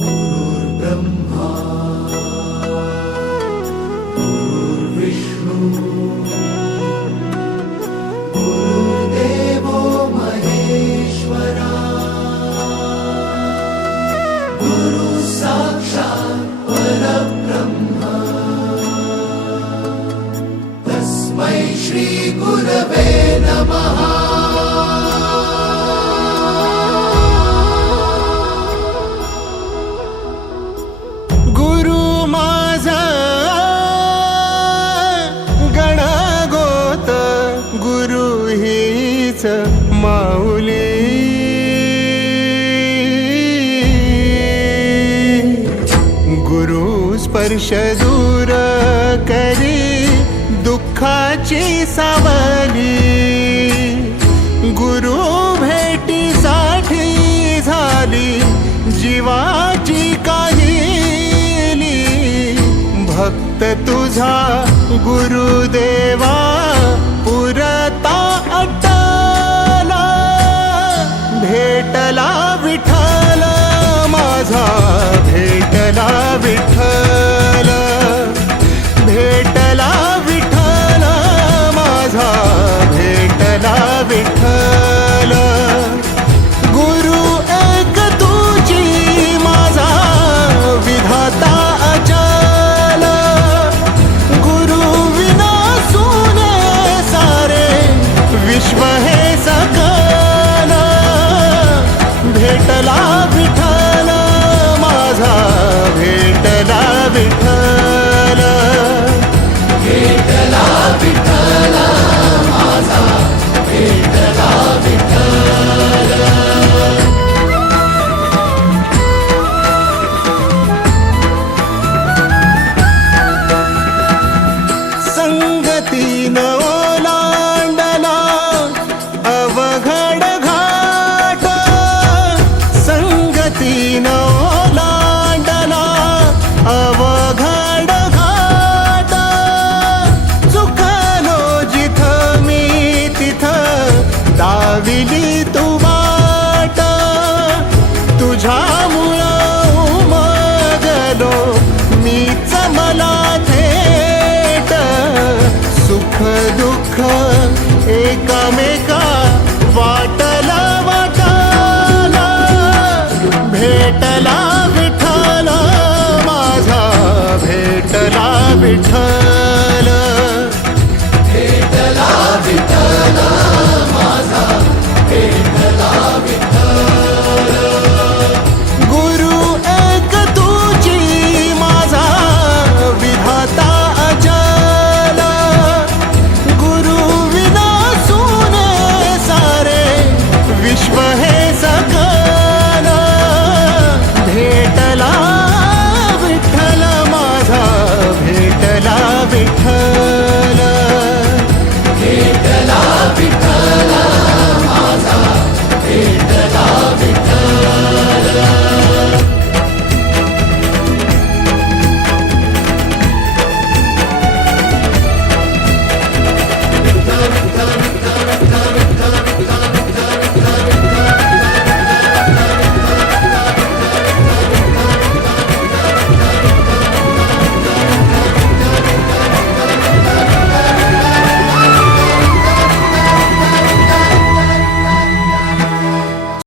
गुरुर्ब्रह्मा गुरुर्विष्णू गुरुर्देवो महेश्वरा गुरु साक्षात् परब्रह्म तस्मै श्री गुरवे नमः। गुरु माझा गणगोत गुरु हीच माऊली गुरु स्पर्श दूर करी दुःखाची सावली गुरु भेटीसाठी झाली जीवाची काहिली भक्त तुझा गुरुदेवा पुरता अट्टला भेटला विठ्ठल माझा भेटला विठ्ठल भेटला विठ्ठल माझा भेटला विठ्ठल गुरु एक तुझी माझा विधाता अचल गुरु विना सुने सारे विश्व हे सकल भेटला विठ्ठल माझा भेटला विठ्ठल भेटला विठ्ठल माझा भेटला विठ्ठल। संगतीन ओलांडला अवघड घाट संगतीन ओलांडला अवघड घाट चुकलो जिथं मी तिथं दाविली तू वाट तुझ्यामुळं उमगलो मीच मला थेट सुख दुःख एकामेका वाटला वाटाला भेटला विठ्ठल माझा भेटला विठ्ठल भेटला विठ्ठल माझा भेटला विठ्ठल।